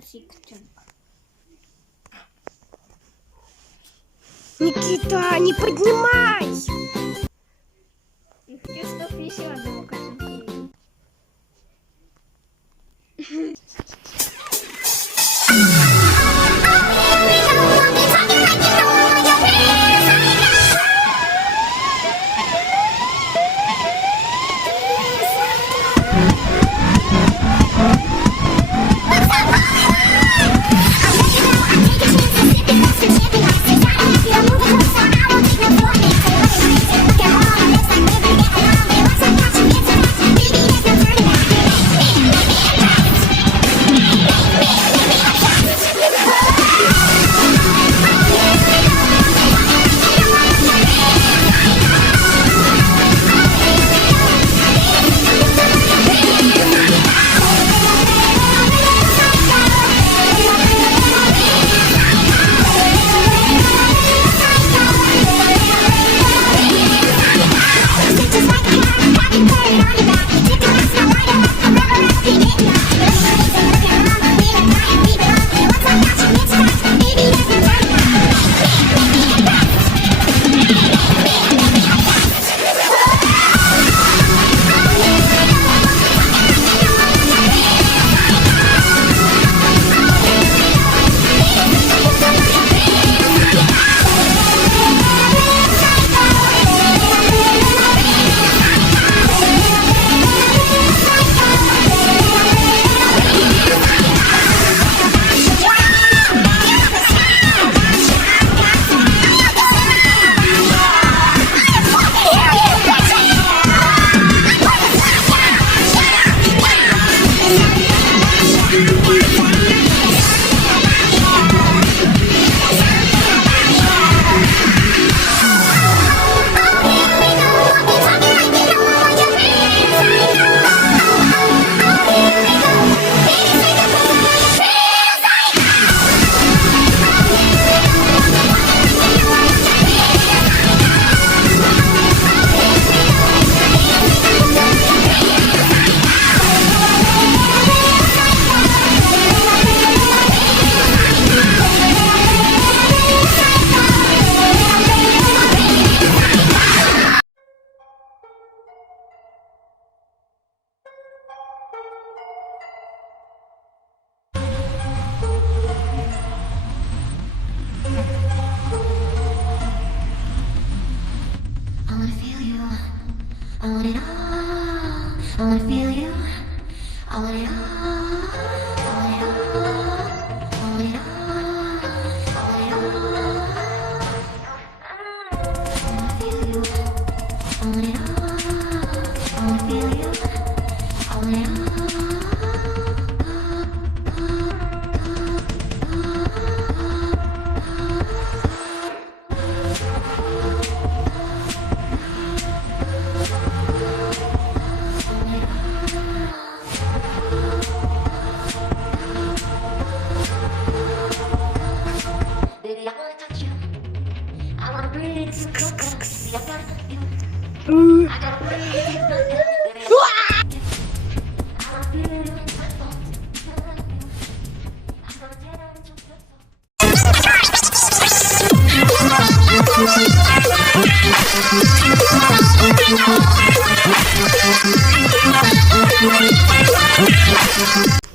котенок. Никита, не поднимай! Их 151 котенка. I want it all, I wanna feel you, I want it all, I want it all, I want it all, I want it all. I wanna feel you, I want it all, I wanna feel you, I want it all. Baby, I wanna touch you. I wanna breathe. See, I gotta you. I gotta breathe. Baby, I wanna feel you. I wanna